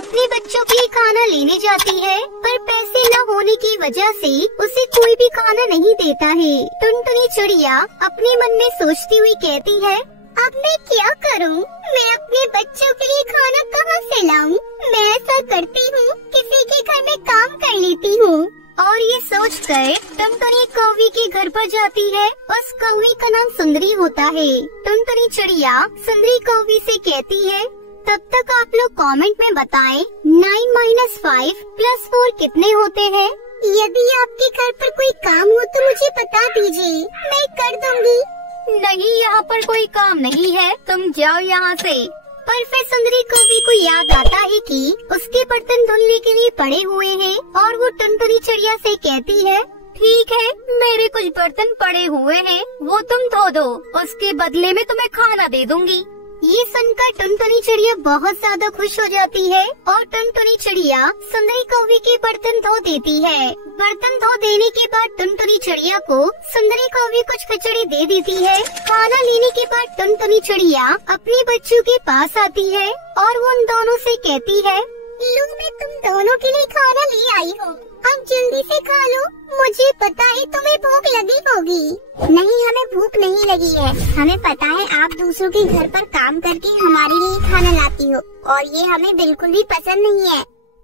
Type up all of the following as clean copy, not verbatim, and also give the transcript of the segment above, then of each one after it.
अपने बच्चों के लिए खाना लेने जाती है, पर पैसे न होने की वजह से उसे कोई भी खाना नहीं देता है। टुनटुनी चिड़िया अपने मन में सोचती हुई कहती है, अब मैं क्या करूं? मैं अपने बच्चों के लिए खाना कहां से लाऊं? मैं ऐसा करती हूँ, किसी के घर में काम कर लेती हूँ। और ये सोचकर टुनटुनी कौवे के घर पर जाती है। उस कौवे का नाम सुंदरी होता है। टुनटुनी चिड़िया सुंदरी कौवे से कहती है, तब तक आप लोग कमेंट में बताएं 9 - 5 + 4 कितने होते हैं। यदि आपके घर पर कोई काम हो तो मुझे बता दीजिए, मैं कर दूंगी। नहीं, यहाँ पर कोई काम नहीं है, तुम जाओ यहाँ से। पर फिर सुंदरी कौवे को याद आता है कि उसके बर्तन धुलने के लिए पड़े हुए हैं और वो टुनटुनी चिड़िया से कहती है, ठीक है, मेरे कुछ बर्तन पड़े हुए हैं, वो तुम धो दो, उसके बदले में तुम्हें खाना दे दूंगी। ये सुनकर टुनटुनी चिड़िया बहुत ज्यादा खुश हो जाती है और टुनटुनी चिड़िया सुंदरी कौवे के बर्तन धो देती है। बर्तन धो देने के बाद टुनटुनी चिड़िया को सुंदरी कौवे कुछ खिचड़ी दे देती है। खाना लेने के बाद टुनटुनी चिड़िया अपने बच्चों के पास आती है और वो उन दोनों से कहती है, लो, मैं तुम दोनों के लिए खाना ले आई हूँ, अब जल्दी से खा लो। मुझे पता है तुम्हें भूख लगी होगी। नहीं, हमें भूख नहीं लगी है। हमें पता है आप दूसरों के घर पर काम करके हमारे लिए खाना लाती हो और ये हमें बिल्कुल भी पसंद नहीं है।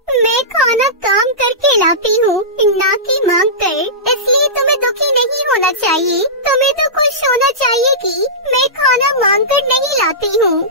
मैं खाना काम करके लाती हूँ, ना कि मांग कर, इसलिए तुम्हें दुखी नहीं होना चाहिए। तुम्हें तो खुश होना चाहिए कि मैं खाना मांग कर नहीं लाती हूँ।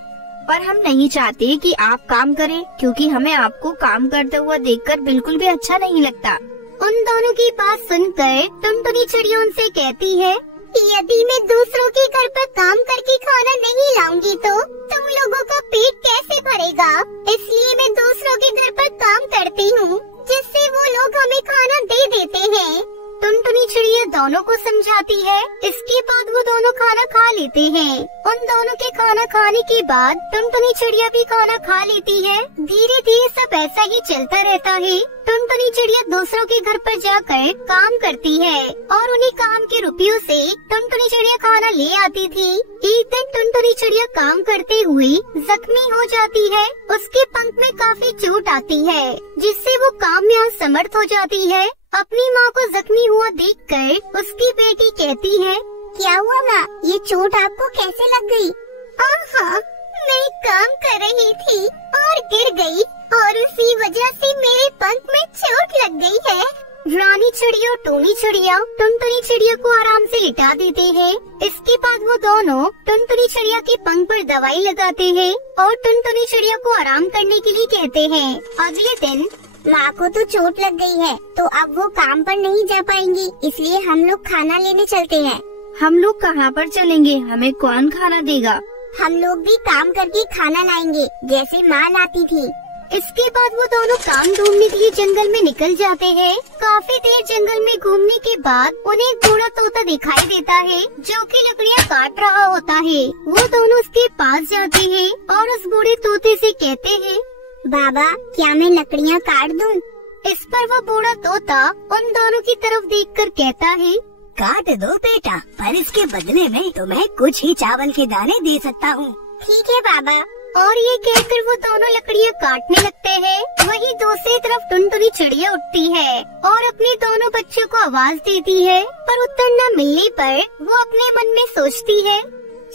पर हम नहीं चाहते कि आप काम करें, क्योंकि हमें आपको काम करते हुआ देखकर बिल्कुल भी अच्छा नहीं लगता। उन दोनों की बात सुनकर टुनटुनी चिड़िया उनसे कहती है, यदि मैं दूसरों के घर पर काम करके खाना नहीं लाऊंगी तो तुम लोगों का पेट कैसे भरेगा? इसलिए मैं दूसरों के घर पर काम करती हूँ, जिससे वो लोग हमें खाना दे देते हैं। टुनटुनी चिड़िया दोनों को समझाती है। इसके बाद वो दोनों खाना खा लेते हैं। उन दोनों के खाना खाने के बाद टुनटुनी चिड़िया भी खाना खा लेती है। धीरे धीरे सब ऐसा ही चलता रहता है। टुनटुनी चिड़िया दूसरों के घर पर जाकर काम करती है और उन्हीं काम के रुपयों से टुनटुनी चिड़िया खाना ले आती थी। एक दिन टुनटुनी चिड़िया काम करते हुए जख्मी हो जाती है। उसके पंख में काफी चोट आती है, जिससे वो काम में असमर्थ हो जाती है। अपनी माँ को जख्मी हुआ देखकर उसकी बेटी कहती है, क्या हुआ माँ, ये चोट आपको कैसे लग गई? हाँ, मैं काम कर रही थी और गिर गई और उसी वजह से मेरे पंख में चोट लग गई है। रानी चिड़िया और टोनी चिड़िया टुनटुनी चिड़िया को आराम से लिटा देते हैं। इसके बाद वो दोनों टुनटुनी चिड़िया के पंख पर दवाई लगाते हैं और टुनटुनी चिड़िया को आराम करने के लिए कहते हैं। अगले दिन माँ को तो चोट लग गई है, तो अब वो काम पर नहीं जा पाएंगी, इसलिए हम लोग खाना लेने चलते हैं। हम लोग कहाँ पर चलेंगे? हमें कौन खाना देगा? हम लोग भी काम करके खाना लाएंगे, जैसे माँ लाती थी। इसके बाद वो दोनों काम ढूंढने के लिए जंगल में निकल जाते हैं। काफी देर जंगल में घूमने के बाद उन्हें एक बूढ़ा तोता दिखाई देता है, जो कि लकड़ियाँ काट रहा होता है। वो दोनों उसके पास जाते हैं और उस बूढ़े तोते से कहते हैं, बाबा, क्या मैं लकड़ियाँ काट दूं? इस पर वो बूढ़ा तोता उन दोनों की तरफ देखकर कहता है, काट दो बेटा, पर इसके बदले में तुम्हें कुछ ही चावल के दाने दे सकता हूँ। ठीक है बाबा। और ये कहकर वो दोनों लकड़ियाँ काटने लगते हैं। वहीं दूसरी तरफ टुनटुनी चिड़िया उठती है और अपने दोनों बच्चों को आवाज देती है, पर उत्तर न मिलने पर वो अपने मन में सोचती है,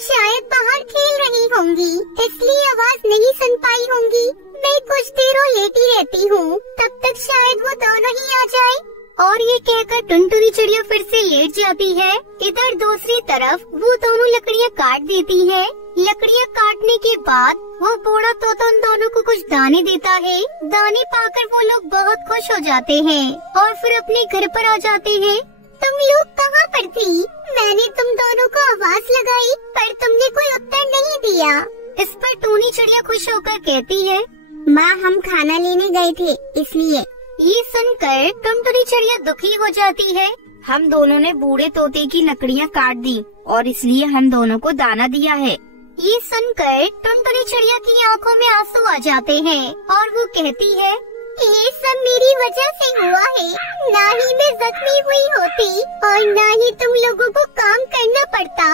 शायद बाहर खेल रही होंगी, इसलिए आवाज नहीं सुन पाई होंगी। मैं कुछ देर और लेटी रहती हूँ, तब तक शायद वो दोनों ही आ जाए। और ये कहकर टुनटुनी चिड़िया फिर से लेट जाती है। इधर दूसरी तरफ वो दोनों लकड़ियाँ काट देती है। लकड़ियाँ काटने के बाद वो बूढ़ा तोता उन दोनों को कुछ दाने देता है। दाने पाकर वो लोग बहुत खुश हो जाते हैं और फिर अपने घर पर आ जाते हैं। तुम लोग कहाँ पर थी? मैंने तुम दोनों को आवाज लगाई, पर तुमने कोई उत्तर नहीं दिया। इस पर टोनी चिड़िया खुश होकर कहती है, माँ, हम खाना लेने गए थे, इसलिए। ये सुनकर टुनटुनी चिड़िया दुखी हो जाती है। हम दोनों ने बूढ़े तोते की लकड़ियाँ काट दी और इसलिए हम दोनों को दाना दिया है। ये सुनकर टुनटुनी चिड़िया की आंखों में आंसू आ जाते हैं और वो कहती है, ये सब मेरी वजह से हुआ है। ना ही मैं जख्मी हुई होती और ना ही तुम लोगों को काम करना पड़ता।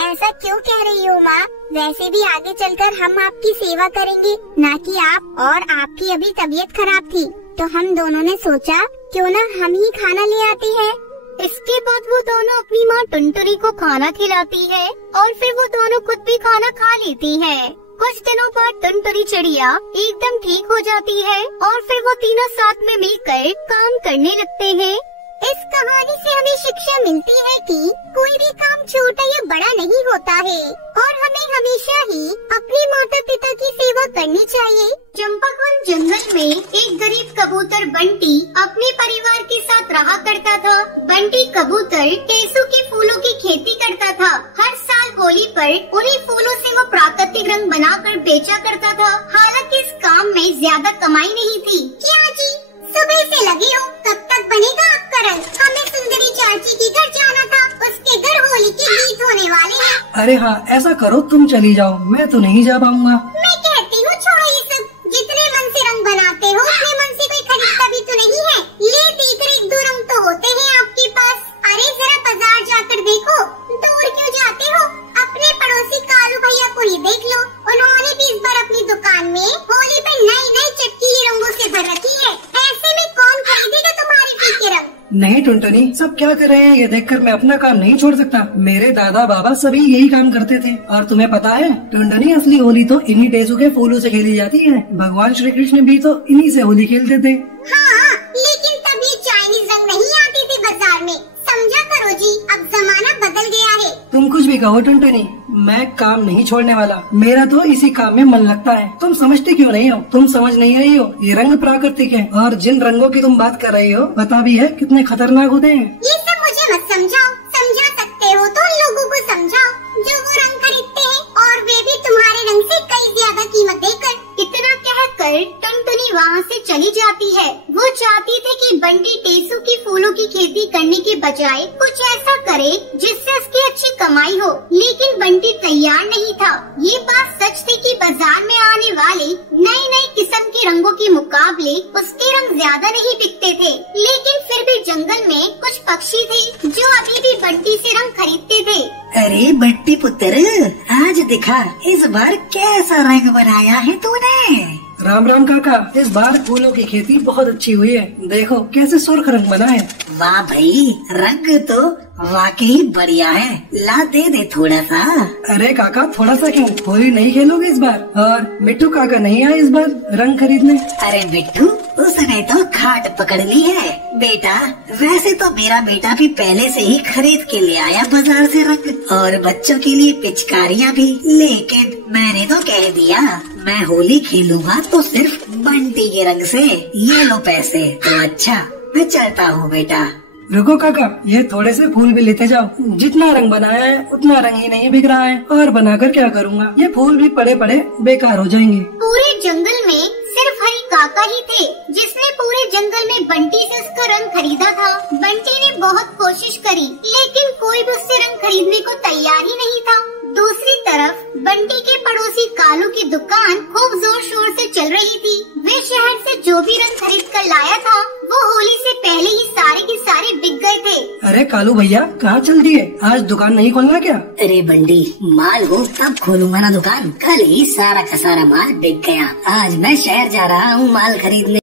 ऐसा क्यों कह रही हो माँ? वैसे भी आगे चलकर हम आपकी सेवा करेंगे, ना कि आप। और आपकी अभी तबीयत खराब थी तो हम दोनों ने सोचा क्यों ना हम ही खाना ले आती है। इसके बाद वो दोनों अपनी माँ टुनटुनी को खाना खिलाती है और फिर वो दोनों खुद भी खाना खा लेती है। कुछ दिनों बाद टुनटुनी चिड़िया एकदम ठीक हो जाती है और फिर वो तीनों साथ में मिलकर काम करने लगते हैं। इस कहानी से हमें शिक्षा मिलती है कि कोई भी काम छोटा या बड़ा नहीं होता है और हमें हमेशा ही अपने माता पिता की सेवा करनी चाहिए। चंपाकन जंगल में एक गरीब कबूतर बंटी अपने परिवार के साथ रहा करता था। बंटी कबूतर टेसू के फूलों की खेती करता था। हर साल होली पर उन्हीं फूलों से वो प्राकृतिक रंग बनाकर बेचा करता था। हालांकि इस काम में ज्यादा कमाई नहीं थी। क्या जी, सुबह से लगे हो, कब तक बनेगा आपका रंग? हमें सुंदरी चाची के घर जाना था, उसके घर होली के गीत होने वाले हैं। अरे हाँ, ऐसा करो तुम चली जाओ, मैं तो नहीं जा पाऊंगा। मैं कहती हूँ छोड़ो ये सब, जितने मन से रंग बनाते हो उतने मन से कोई खरीदता भी तो नहीं है। ले देकर एक दो रंग तो होते हैं आपके पास। अरे जरा बाजार जाकर देखो, दूर क्यों जाते हो? अपने पड़ोसी कालू भैया को ही देख लो, उन्होंने भी इस बार अपनी दुकान में होली पे नई नई चटकीले रंगों से भर रखी है। ऐसे में कौन खरीदेगा तुम्हारे फीके रंग? नहीं टुनटुनी, सब क्या कर रहे हैं ये देखकर मैं अपना काम नहीं छोड़ सकता। मेरे दादा बाबा सभी यही काम करते थे। और तुम्हें पता है टुनटुनी, असली होली तो इन्हीं टेसू के फूलों से खेली जाती है। भगवान श्री कृष्ण भी तो इन्हीं से होली खेलते थे। हाँ, लेकिन तब ये चाइनीज रंग नहीं आते थे बाजार में। समझा करो जी, अब जमाना बदल गया है। तुम कुछ भी कहो टुनटुनी, मैं काम नहीं छोड़ने वाला। मेरा तो इसी काम में मन लगता है। तुम समझते क्यों नहीं हो? तुम समझ नहीं रही हो, ये रंग प्राकृतिक है और जिन रंगों की तुम बात कर रही हो पता भी है कितने खतरनाक होते हैं। ये सब मुझे मत समझाओ। समझा सकते हो तो उन लोगों को समझाओ जो वो रंग खरीदते हैं, और वे भी तुम्हारे रंग से कई ज्यादा कीमत देकर। इतना कहकर टुनटुनी वहाँ से चली जाती है। वो चाहती थी कि बंटी टेसू की फूलों की खेती करने के बजाय कुछ ऐसा करे जिससे उसकी अच्छी कमाई हो, लेकिन बंटी तैयार नहीं था। ये बात सच थी कि बाजार में आने वाले नई नई किस्म के रंगों के मुकाबले उसके रंग ज्यादा नहीं बिकते थे। लेकिन फिर भी जंगल में कुछ पक्षी थे जो अभी भी बंटी से रंग खरीदते थे। अरे बट्टी पुत्र, आज दिखा इस बार कैसा रंग बनाया है तूने। राम राम काका, इस बार फूलों की खेती बहुत अच्छी हुई है। देखो कैसे सुर्ख रंग बना है। वाह भाई, रंग तो वाकई बढ़िया है। ला दे थोड़ा सा। अरे काका, थोड़ा सा क्यों? होली नहीं खेलोगे इस बार? और मिट्टू काका नहीं आए इस बार रंग खरीदने? अरे मिट्टू, उसने तो खाट पकड़ ली है। बेटा, वैसे तो मेरा बेटा भी पहले से ही खरीद के ले आया बाजार से रंग, और बच्चों के लिए पिचकारियाँ भी। लेकिन मैंने तो कह दिया मैं होली खेलूंगा तो सिर्फ बंटी के रंग से। ये लो पैसे। तो अच्छा, मैं चलता हूँ बेटा। रुको काका, ये थोड़े से फूल भी लेते जाओ। जितना रंग बनाया है उतना रंग ही नहीं बिक रहा है, और बनाकर क्या करूँगा? ये फूल भी पड़े पड़े बेकार हो जाएंगे। पूरे जंगल में सिर्फ हरी काका ही थे जिसने पूरे जंगल में बंटी से उसका रंग खरीदा था। बंटी ने बहुत कोशिश करी, लेकिन कोई भी उससे रंग खरीदने को तैयार ही नहीं था। दूसरी तरफ बंटी के पड़ोसी कालू की दुकान खूब जोर शोर से चल रही थी। वे शहर से जो भी रंग खरीद कर लाया था वो होली से पहले ही सारे के सारे बिक गए थे। अरे कालू भैया, कहाँ चल दिए? आज दुकान नहीं खोलना क्या? अरे बंटी, माल हो तब खोलूंगा ना दुकान। कल ही सारा का सारा माल बिक गया। आज मैं शहर जा रहा हूँ माल खरीदने।